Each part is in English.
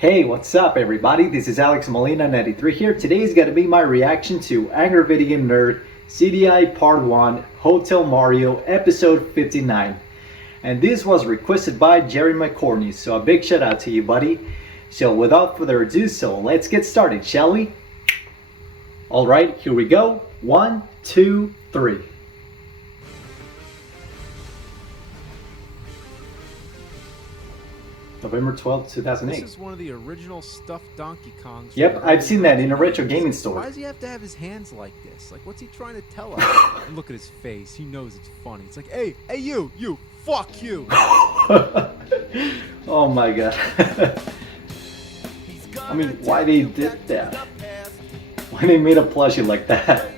Hey, what's up everybody? This is Alex Molina93 here. Today is gonna be my reaction to AVGN Nerd CDI Part 1 Hotel Mario Episode 59. And this was requested by Jerry McCorney, so a big shout out to you, buddy. So without further ado, let's get started, shall we? Alright, here we go. 1, 2, 3. November 12th, 2008. This is one of the original stuffed Donkey Kongs. Yep, I've seen that in a retro gaming store. Why does he have to have his hands like this? Like, what's he trying to tell us? And look at his face. He knows it's funny. It's like, hey, you, fuck you. Oh my god. I mean, why they did that? Why they made a plushie like that?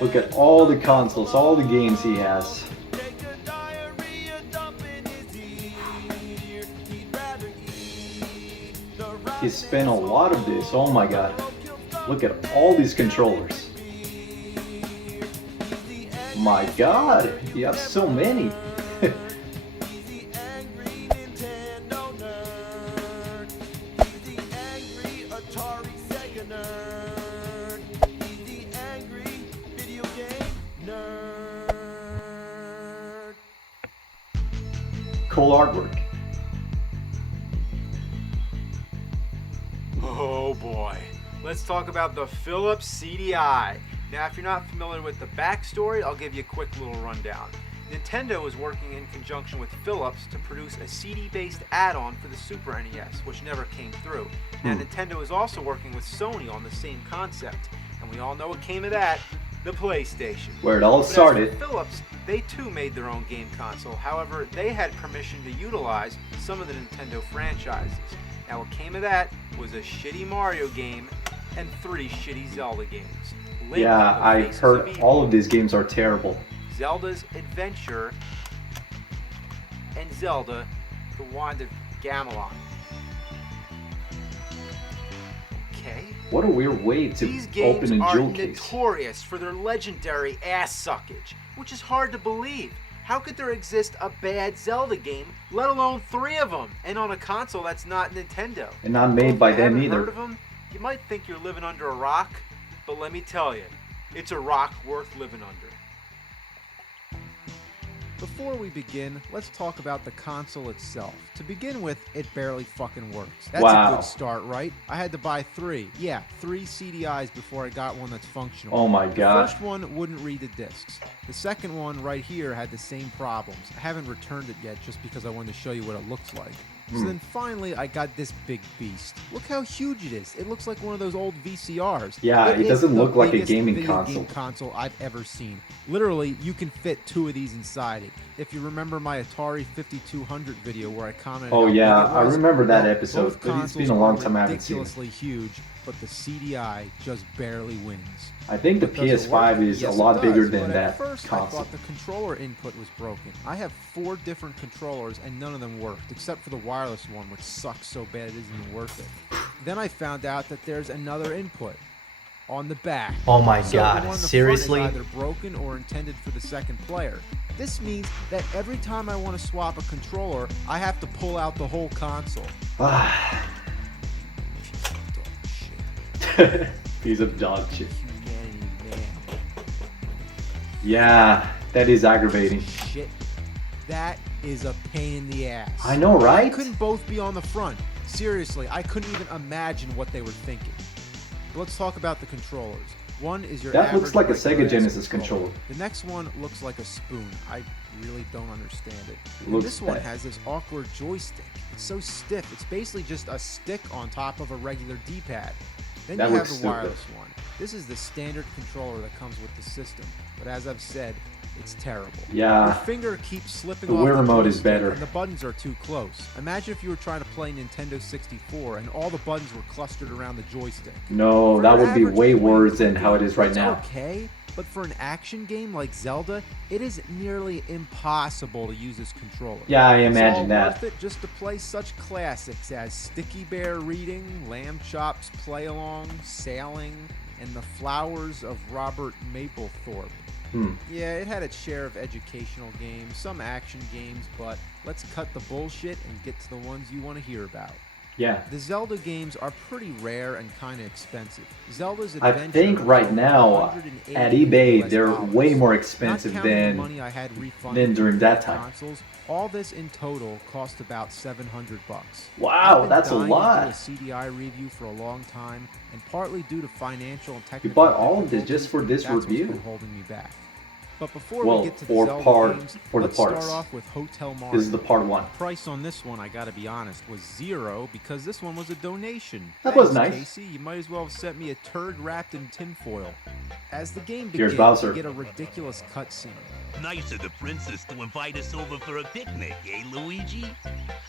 Look at all the consoles, all the games he has. He spent a lot of this. Oh my god. Look at all these controllers. My god, you have so many. Cool artwork. Oh boy. Let's talk about the Philips CDI. Now, if you're not familiar with the backstory, I'll give you a quick little rundown. Nintendo is working in conjunction with Philips to produce a CD-based add-on for the Super NES, which never came through. Now, Nintendo is also working with Sony on the same concept, and we all know what came of that, the PlayStation. Where it all started. But as for Philips, they too made their own game console. However, they had permission to utilize some of the Nintendo franchises. Now, what came of that was a shitty Mario game and 3 shitty Zelda games. Yeah, I heard all of these games are terrible. Zelda's Adventure and Zelda The Wand of Gamelon. Okay. What a weird way to These games open a are jewel case. notorious for their legendary ass suckage, which is hard to believe. How could there exist a bad Zelda game, let alone 3 of them, and on a console that's not Nintendo? And not made by them either. Heard of them? You might think you're living under a rock, but let me tell you, it's a rock worth living under. Before we begin, let's talk about the console itself. To begin with, it barely fucking works. That's a good start, right? I had to buy 3. Yeah, 3 CDIs before I got one that's functional. Oh my god. The first one wouldn't read the discs. The second one right here had the same problems. I haven't returned it yet just because I wanted to show you what it looks like. So then finally I got this big beast. Look how huge it is. It looks like one of those old VCRs. Yeah, it doesn't look like a gaming video console. game console I've ever seen. Literally, you can fit 2 of these inside it. If you remember my Atari 5200 video where I commented Oh how yeah, big it was, I remember that well, episode, both but it's been consoles a long are time I haven't seen it. ridiculously huge, but the CDI just barely wins. I think the Does it PS5 work? is Yes, a lot it bigger does, than but that at first console. I thought the controller input was broken. I have 4 different controllers and none of them worked, except for the wireless one, which sucks so bad it isn't even worth it. Then I found out that there's another input on the back. Oh my So god, the one on the seriously? front is either broken or intended for the second player. This means that every time I want to swap a controller, I have to pull out the whole console. Piece of dog shit. Humanity, man. Yeah, that is aggravating. Shit. That is a pain in the ass. I know, right? They couldn't both be on the front. Seriously, I couldn't even imagine what they were thinking. But let's talk about the controllers. One is your That looks like a regular Sega Genesis controller. The next one looks like a spoon. I really don't understand it. And Looks this one bad. has this awkward joystick. It's so stiff. It's basically just a stick on top of a regular D-pad. Then That you have looks the stupid. wireless one. This is the standard controller that comes with the system. But as I've said, it's terrible. Yeah. Your finger keeps slipping The off Wii remote is joystick better. and the buttons are too close. Imagine if you were trying to play Nintendo 64 and all the buttons were clustered around the joystick. No, For that an would be average way point worse than game, how it is right it's now. Okay, but for an action game like Zelda, it is nearly impossible to use this controller. Yeah, I It's imagine all that. worth it just to play such classics as Sticky Bear Reading, Lamb Chops Play Along, Sailing, and The Flowers of Robert Mapplethorpe. Yeah, it had its share of educational games, some action games, but let's cut the bullshit and get to the ones you want to hear about. Yeah. The Zelda games are pretty rare and kind of expensive. Zelda's I Adventure think was right over now $180 at eBay US they're way more Not expensive counting the than money I had refunded during from that both time. consoles, all this in total cost about $700. Wow, I've been that's a dying lot. to do a CDI review for a long time, and partly due to financial and You technical bought all of this just for difficulties, this that's review. what's been holding me back. But before Well, we get to the for Zelda games, the let's parts. start off with Hotel Mario. This is the part 1. Price on this one, I gotta be honest, was $0 because this one was a donation. That was Thanks, nice. Casey. You might as well have sent me a turd wrapped in tinfoil. As the game Here's begins, Bowser. you get a ridiculous cutscene. Nice of the princess to invite us over for a picnic, eh, Luigi?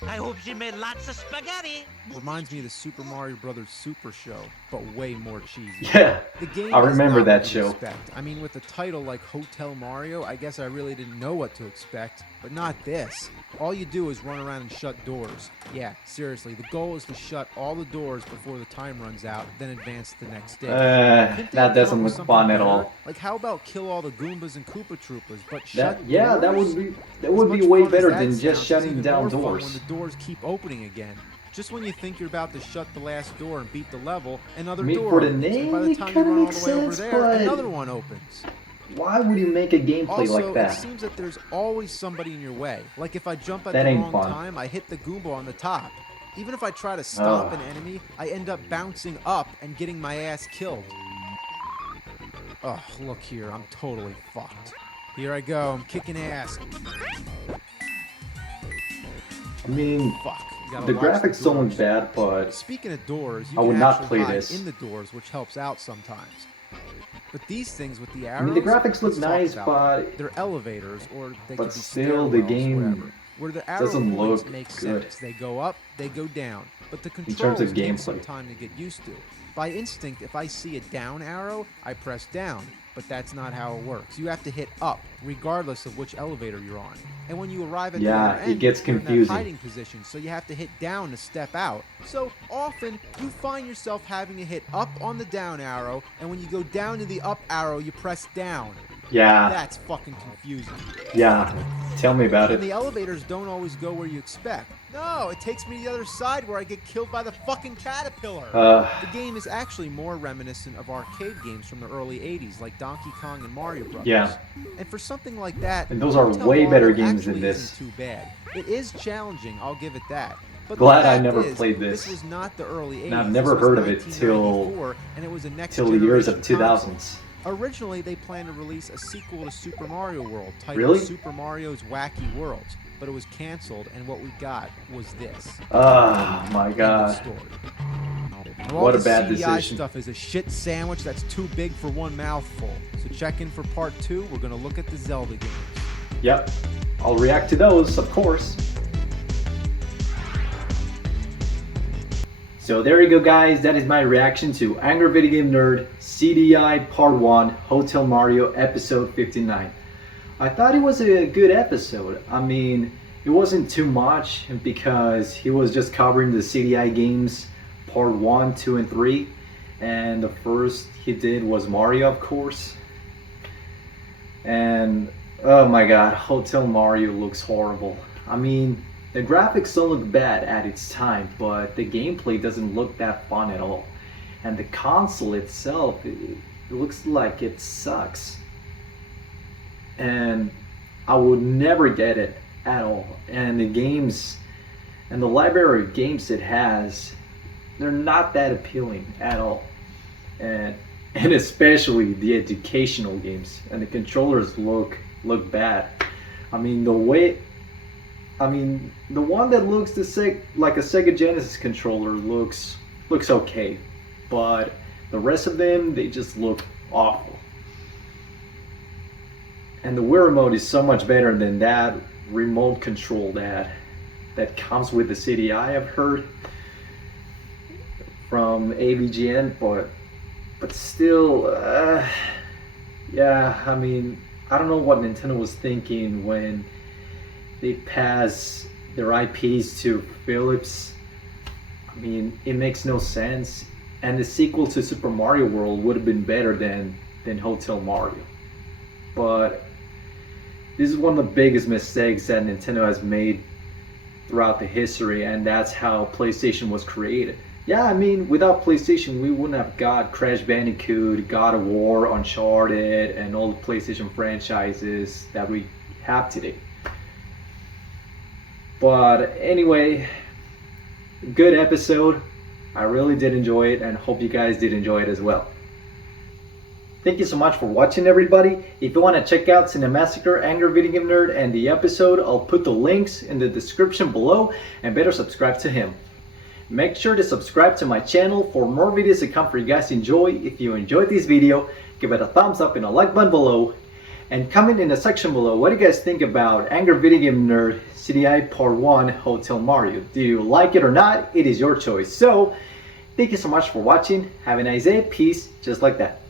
I hope she made lots of spaghetti. Reminds me of the Super Mario Brothers Super Show, but way more cheesy. Yeah, The game I is remember not that what you'd show. expect. I mean, with a title like Hotel Mario, I guess I really didn't know what to expect, but not this. All you do is run around and shut doors. Yeah, seriously, the goal is to shut all the doors before the time runs out, then advance to the next stage. Couldn't they that come doesn't up with look something fun at better? all. Like, how about kill all the Goombas and Koopa Troopas, but shut Yeah, doors? that would be As much way fun as better that than sounds, just it's shutting even down more fun doors. when the doors keep opening again. Just when you think you're about to shut the last door and beat the level, another I mean, door for the opens, and name, by the it time you kinda run all makes the way over sense, there, but another one opens. Why would you make a gameplay Also, like it that? seems that there's always somebody in your way. Like if I jump at That the ain't wrong fun. time, I hit the Goomba on the top. Even if I try to stomp an enemy, I end up bouncing up and getting my ass killed. Oh, look here, I'm totally fucked. Here I go, I'm kicking ass. I mean, Fuck. You gotta the watch graphics don't look doors. bad, but Speaking of doors, you I can would not actually play hide this. in the doors, which helps out sometimes. But these things with the I arrows, mean, the graphics look let's talk nice, about but them. They're elevators, or they but could be still, the stairwells, game whatever. Where the arrow doesn't points look make good. sense. They go up, they go down. But the terms controls of take some gameplay. time to get used to. By instinct, if I see a down arrow, I press down. But that's not how it works. You have to hit up, regardless of which elevator you're on. And when you arrive at the Yeah, other it end, gets you're in that confusing. hiding position, so you have to hit down to step out. So often, you find yourself having to hit up on the down arrow, and when you go down to the up arrow, you press down. yeah, That's fucking confusing. yeah. Tell me about And the it. elevators don't always go where you expect. No, it takes me to the other side where I get killed by the fucking caterpillar. The game is actually more reminiscent of arcade games from the early 80s, like Donkey Kong and Mario Brothers. Yeah. And for something like that, And those are Hotel way Mario better games than actually this. isn't too bad. It is challenging, I'll give it that. But Glad the I fact never is, played this. This was not the early 80s. And I've never This was heard of it till 1994, and it was a next the years of generation console. 2000s. Originally, they planned to release a sequel to Super Mario World titled Really? Super Mario's Wacky Worlds, but it was canceled, and what we got was this. Oh my End of god. story. Now, all What a the bad CDI decision. stuff is a shit sandwich that's too big for one mouthful. So check in for part 2. We're going to look at the Zelda games. Yep. I'll react to those, of course. So there you go, guys. That is my reaction to Angry Video Game Nerd CDI Part 1 Hotel Mario Episode 59. I thought it was a good episode. I mean, it wasn't too much because he was just covering the CDI games Part 1, 2, and 3. And the first he did was Mario, of course. And oh my god, Hotel Mario looks horrible. I mean, the graphics don't look bad at its time, but the gameplay doesn't look that fun at all. And the console itself, it looks like it sucks. And I would never get it at all. And the games, and the library of games it has, they're not that appealing at all. And especially the educational games. And the controllers look bad. I mean, the one that looks like a Sega Genesis controller looks okay, but the rest of them, they just look awful. And the Wii remote is so much better than that remote control that comes with the CDI, I've heard from AVGN, but still, yeah, I mean, I don't know what Nintendo was thinking when they pass their IPs to Philips. I mean, it makes no sense. And the sequel to Super Mario World would have been better than Hotel Mario. but this is one of the biggest mistakes that Nintendo has made throughout the history, and that's how PlayStation was created. Yeah, I mean, without PlayStation, we wouldn't have got Crash Bandicoot, God of War, Uncharted, and all the PlayStation franchises that we have today. But anyway, good episode. I really did enjoy it, and hope you guys did enjoy it as well. Thank you so much for watching, everybody. If you want to check out Cinemassacre, Angry Video Game Nerd, and the episode, I'll put the links in the description below, and better subscribe to him. Make sure to subscribe to my channel for more videos to come for you guys to enjoy. If you enjoyed this video, give it a thumbs up and a like button below. And comment in the section below, what do you guys think about Angry Video Game Nerd CDI Part 1 Hotel Mario? Do you like it or not? It is your choice. So, thank you so much for watching. Have a nice day. Peace. Just like that.